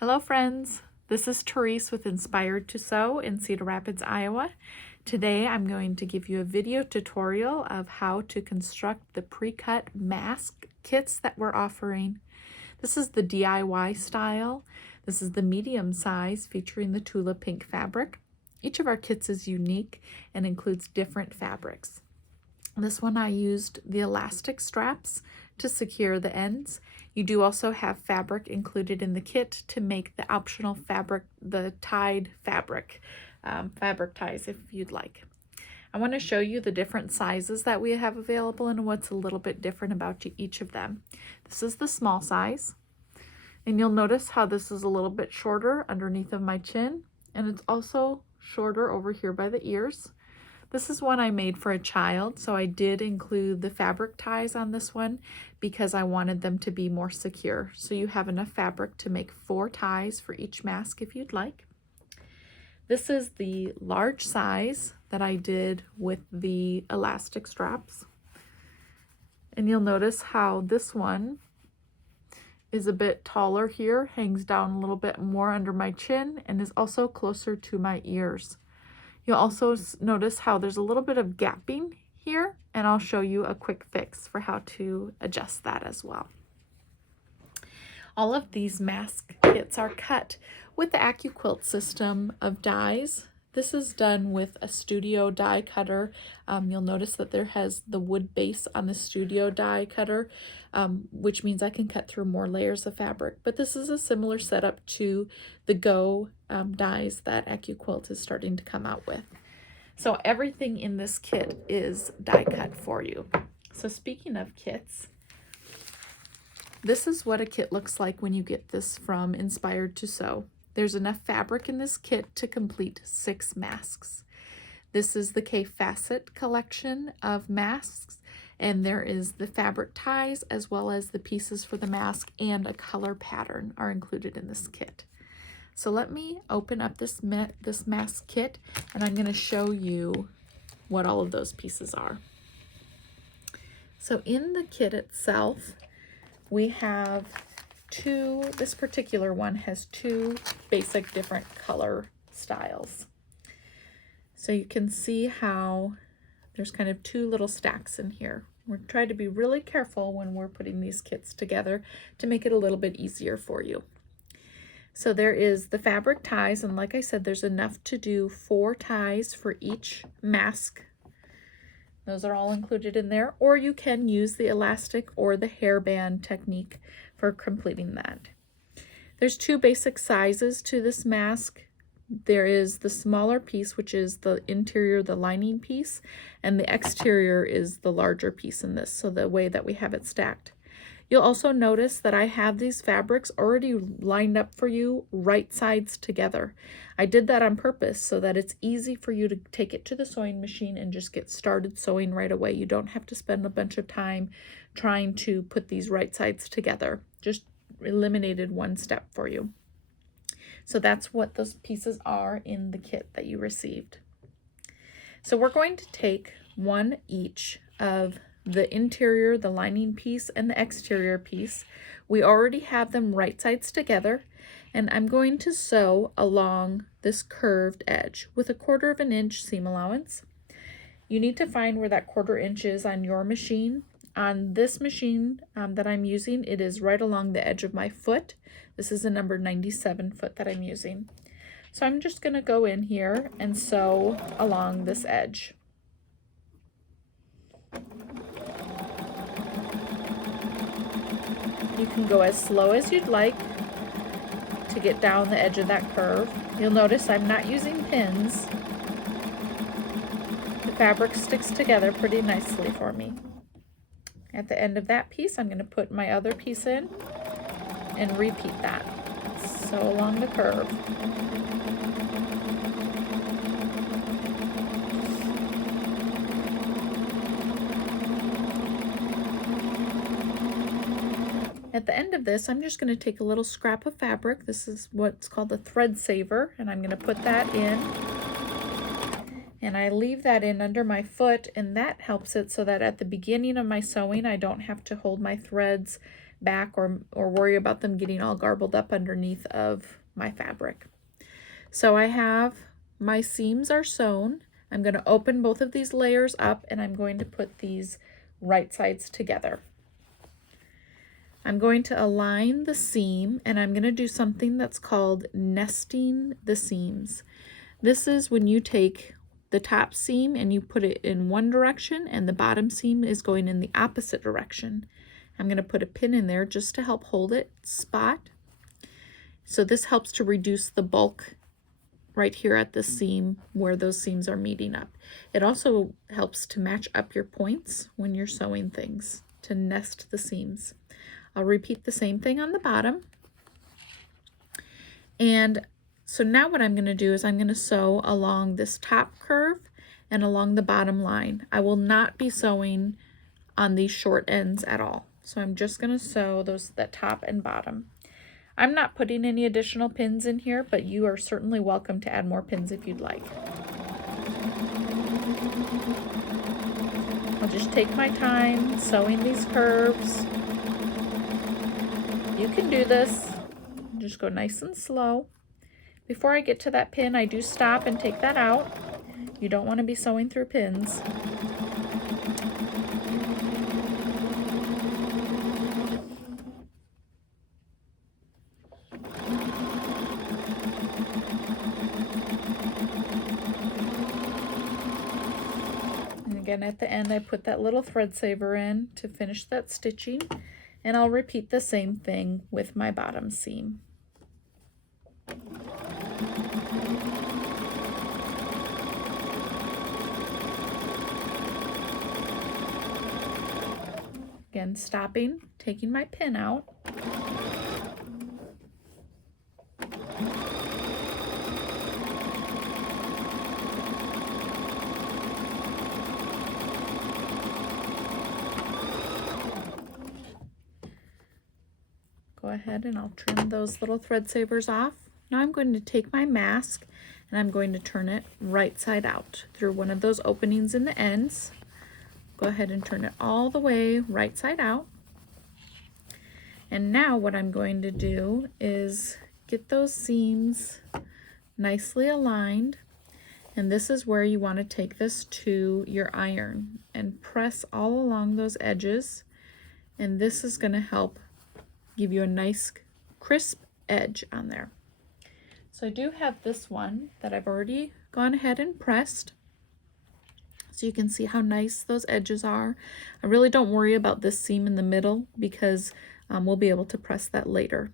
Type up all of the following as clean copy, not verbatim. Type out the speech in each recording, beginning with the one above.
Hello friends, this is Therese with Inspired to Sew in Cedar Rapids, Iowa. Today I'm going to give you a video tutorial of how to construct the pre-cut mask kits that we're offering. This is the DIY style. This is the medium size featuring the Tula pink fabric. Each of our kits is unique and includes different fabrics. This one I used the elastic straps to secure the ends. You do also have fabric included in the kit to make the optional fabric, the tied fabric, fabric ties if you'd like. I want to show you the different sizes that we have available and what's a little bit different about each of them. This is the small size, and you'll notice how this is a little bit shorter underneath of my chin, and it's also shorter over here by the ears. This is one I made for a child, so I did include the fabric ties on this one because I wanted them to be more secure. So you have enough fabric to make 4 ties for each mask if you'd like. This is the large size that I did with the elastic straps. And you'll notice how this one is a bit taller here, hangs down a little bit more under my chin, and is also closer to my ears. You'll also notice how there's a little bit of gapping here, and I'll show you a quick fix for how to adjust that as well. All of these mask kits are cut with the AccuQuilt system of dies. This is done with a studio die cutter. You'll notice that there has the wood base on the studio die cutter, which means I can cut through more layers of fabric. But this is a similar setup to the Go dies that AccuQuilt is starting to come out with. So everything in this kit is die cut for you. So speaking of kits, this is what a kit looks like when you get this from Inspired to Sew. There's enough fabric in this kit to complete 6 masks. This is the K-Facet collection of masks, and there is the fabric ties as well as the pieces for the mask and a color pattern are included in this kit. So let me open up this mask kit, and I'm going to show you what all of those pieces are. So in the kit itself, we have this particular one has 2 basic different color styles. So you can see how there's kind of 2 little stacks in here. We're trying to be really careful when we're putting these kits together to make it a little bit easier for you. So there is the fabric ties, and like I said, there's enough to do 4 ties for each mask. Those are all included in there, or you can use the elastic or the hairband technique for completing that. There's 2 basic sizes to this mask. There is the smaller piece, which is the interior, the lining piece, and the exterior is the larger piece in this, so the way that we have it stacked. You'll also notice that I have these fabrics already lined up for you right sides together. I did that on purpose so that it's easy for you to take it to the sewing machine and just get started sewing right away. You don't have to spend a bunch of time trying to put these right sides together. Just eliminated 1 step for you. So that's what those pieces are in the kit that you received. So we're going to take 1 each of the interior, the lining piece, and the exterior piece. We already have them right sides together, and I'm going to sew along this curved edge with a 1/4 inch seam allowance. You need to find where that 1/4 inch is on your machine. On this machine that I'm using, it is right along the edge of my foot. This is a number 97 foot that I'm using. So I'm just going to go in here and sew along this edge. You can go as slow as you'd like to get down the edge of that curve. You'll notice I'm not using pins. The fabric sticks together pretty nicely for me. At the end of that piece, I'm going to put my other piece in and repeat that. Sew along the curve. At the end of this, I'm just going to take a little scrap of fabric. This is what's called the thread saver, and I'm going to put that in. And I leave that in under my foot, and that helps it so that at the beginning of my sewing, I don't have to hold my threads back or worry about them getting all garbled up underneath of my fabric. So I have my seams are sewn. I'm going to open both of these layers up and I'm going to put these right sides together. I'm going to align the seam and I'm going to do something that's called nesting the seams. This is when you take the top seam and you put it in one direction and the bottom seam is going in the opposite direction. I'm going to put a pin in there just to help hold it spot. So this helps to reduce the bulk right here at the seam where those seams are meeting up. It also helps to match up your points when you're sewing things, to nest the seams. I'll repeat the same thing on the bottom. And so now what I'm going to do is I'm going to sew along this top curve and along the bottom line. I will not be sewing on these short ends at all. So I'm just going to sew that top and bottom. I'm not putting any additional pins in here, but you are certainly welcome to add more pins if you'd like. I'll just take my time sewing these curves. You can do this. Just go nice and slow. Before I get to that pin, I do stop and take that out. You don't want to be sewing through pins. And again, at the end, I put that little thread saver in to finish that stitching, and I'll repeat the same thing with my bottom seam. Again, stopping, taking my pin out. Go ahead and I'll trim those little thread savers off. Now I'm going to take my mask and I'm going to turn it right side out through one of those openings in the ends. Go ahead and turn it all the way right side out. And now what I'm going to do is get those seams nicely aligned. And this is where you want to take this to your iron and press all along those edges. And this is going to help give you a nice crisp edge on there. So I do have this one that I've already gone ahead and pressed. So you can see how nice those edges are. I really don't worry about this seam in the middle because we'll be able to press that later.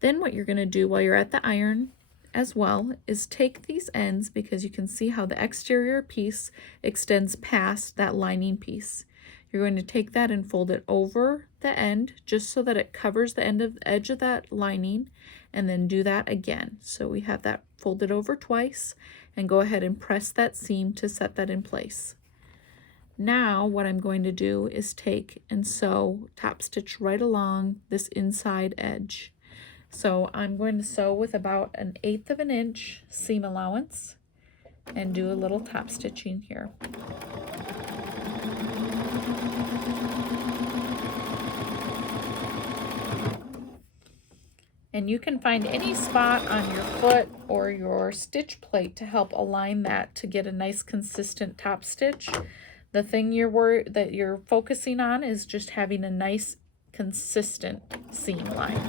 Then what you're going to do while you're at the iron as well is take these ends, because you can see how the exterior piece extends past that lining piece. You're going to take that and fold it over the end just so that it covers the edge of that lining, and then do that again. So we have that folded over twice, and go ahead and press that seam to set that in place. Now what I'm going to do is take and sew top stitch right along this inside edge. So I'm going to sew with about 1/8 of an inch seam allowance and do a little top stitching here. And you can find any spot on your foot or your stitch plate to help align that to get a nice consistent top stitch. The thing that you're focusing on is just having a nice consistent seam line.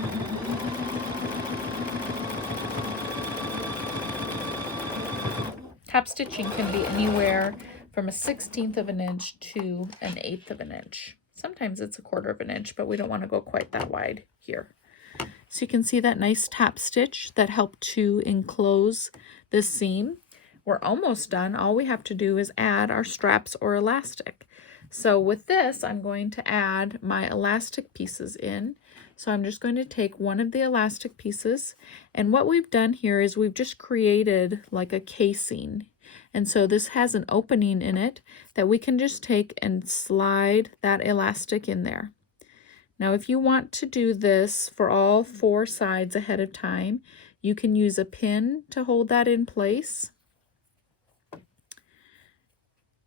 Top stitching can be anywhere from 1/16 of an inch to 1/8 of an inch. Sometimes it's 1/4 of an inch, but we don't want to go quite that wide here. So you can see that nice top stitch that helped to enclose this seam. We're almost done. All we have to do is add our straps or elastic. So with this, I'm going to add my elastic pieces in. So I'm just going to take one of the elastic pieces, and what we've done here is we've just created like a casing. And so this has an opening in it that we can just take and slide that elastic in there. Now, if you want to do this for all 4 sides ahead of time, you can use a pin to hold that in place.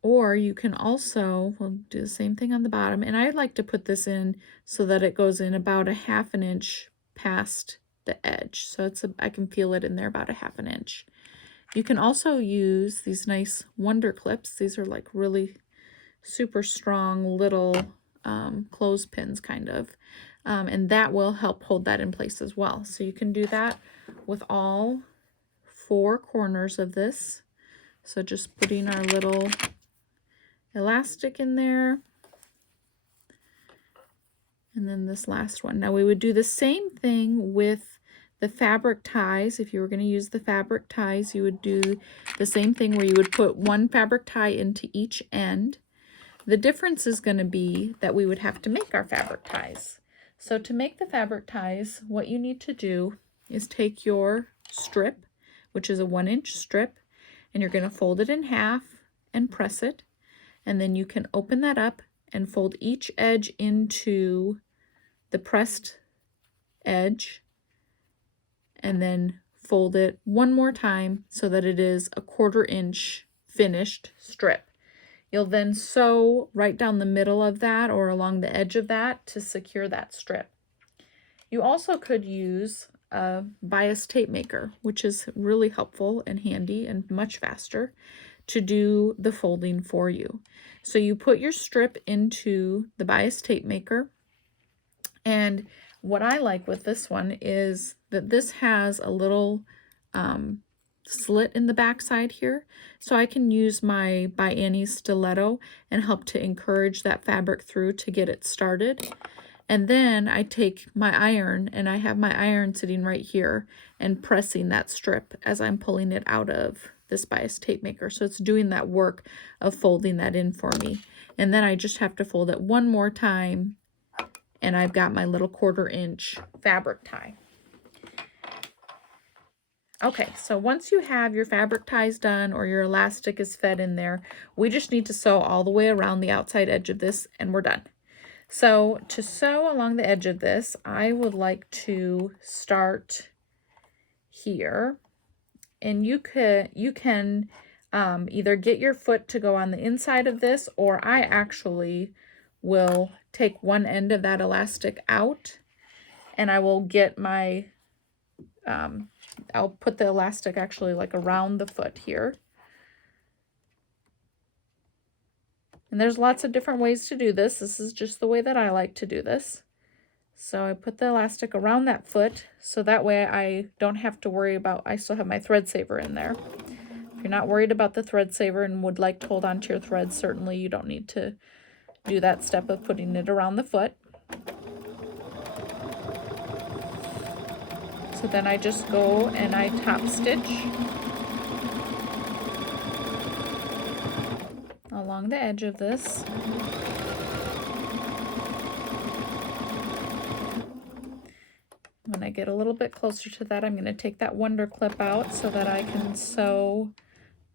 Or you can also, we'll do the same thing on the bottom, and I like to put this in so that it goes in about a 1/2 inch past the edge. So I can feel it in there about a 1/2 inch. You can also use these nice Wonder Clips. These are like really super strong little clothespins kind of. And that will help hold that in place as well. So you can do that with all 4 corners of this. So just putting our little elastic in there. And then this last one. Now we would do the same thing with the fabric ties. If you were going to use the fabric ties, you would do the same thing where you would put one fabric tie into each end. The difference is going to be that we would have to make our fabric ties. So to make the fabric ties, what you need to do is take your strip, which is a 1-inch strip, and you're going to fold it in half and press it. And then you can open that up and fold each edge into the pressed edge, and then fold it one more time so that it is a 1/4 inch finished strip. You'll then sew right down the middle of that or along the edge of that to secure that strip. You also could use a bias tape maker, which is really helpful and handy and much faster to do the folding for you. So you put your strip into the bias tape maker, and what I like with this one is that this has a little slit in the back side here, so I can use my By Annie's stiletto and help to encourage that fabric through to get it started. And then I take my iron, and I have my iron sitting right here and pressing that strip as I'm pulling it out of this bias tape maker. So it's doing that work of folding that in for me. And then I just have to fold it one more time, and I've got my little 1/4 inch fabric tie. Okay, so once you have your fabric ties done or your elastic is fed in there, we just need to sew all the way around the outside edge of this, and we're done. So to sew along the edge of this, I would like to start here, and you can either get your foot to go on the inside of this, or I actually will take one end of that elastic out, and I will get my I'll put the elastic actually like around the foot here. And there's lots of different ways to do this. This is just the way that I like to do this. So I put the elastic around that foot, so that way I don't have to worry about, I still have my thread saver in there. If you're not worried about the thread saver and would like to hold on to your thread, certainly you don't need to do that step of putting it around the foot. So then I just go and I top stitch along the edge of this. When I get a little bit closer to that, I'm going to take that Wonder Clip out so that I can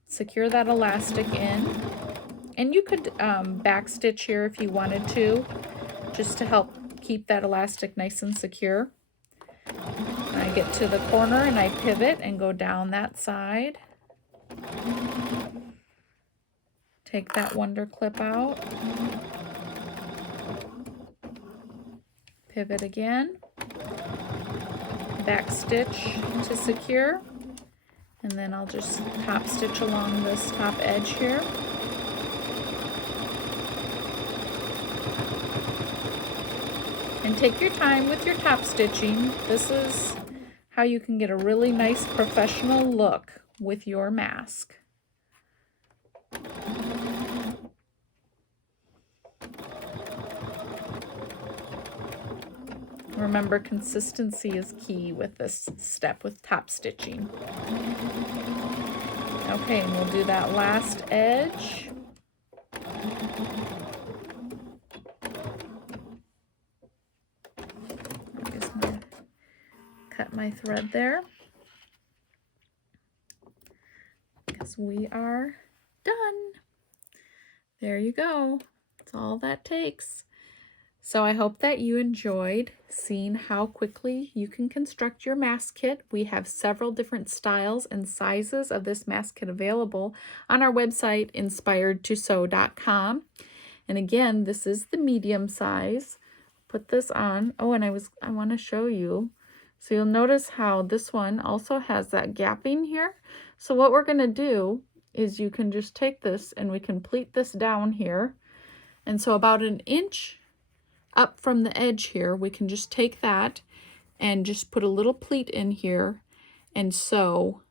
secure that elastic in. And you could back stitch here if you wanted to, just to help keep that elastic nice and secure. I get to the corner and I pivot and go down that side. Take that Wonder Clip out. Pivot again. Back stitch to secure. And then I'll just top stitch along this top edge here. And take your time with your top stitching. This is how you can get a really nice professional look with your mask. Remember, consistency is key with this step with top stitching. Okay, and we'll do that last edge. I'm just going to cut my thread there, because we are done. There you go. That's all that takes. So I hope that you enjoyed seeing how quickly you can construct your mask kit. We have several different styles and sizes of this mask kit available on our website, inspiredtosew.com. And again, this is the medium size. Put this on. Oh, and I want to show you. So you'll notice how this one also has that gapping here. So what we're going to do is you can just take this and we can pleat this down here. And so about 1 inch up from the edge here, we can just take that and just put a little pleat in here and sew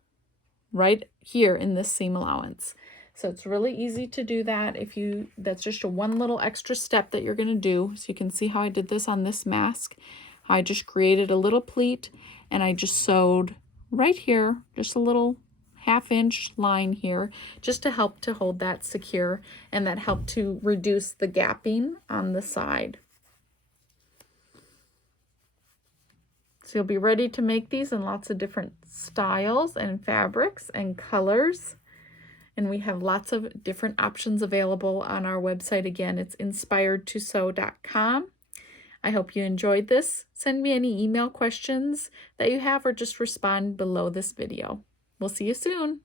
right here in this seam allowance. So it's really easy to do that. That's just one little extra step that you're going to do. So you can see how I did this on this mask. I just created a little pleat and I just sewed right here, just a little 1/2 inch line here, just to help to hold that secure, and that helped to reduce the gapping on the side. So you'll be ready to make these in lots of different styles and fabrics and colors. And we have lots of different options available on our website. Again, it's inspiredtosew.com. I hope you enjoyed this. Send me any email questions that you have or just respond below this video. We'll see you soon.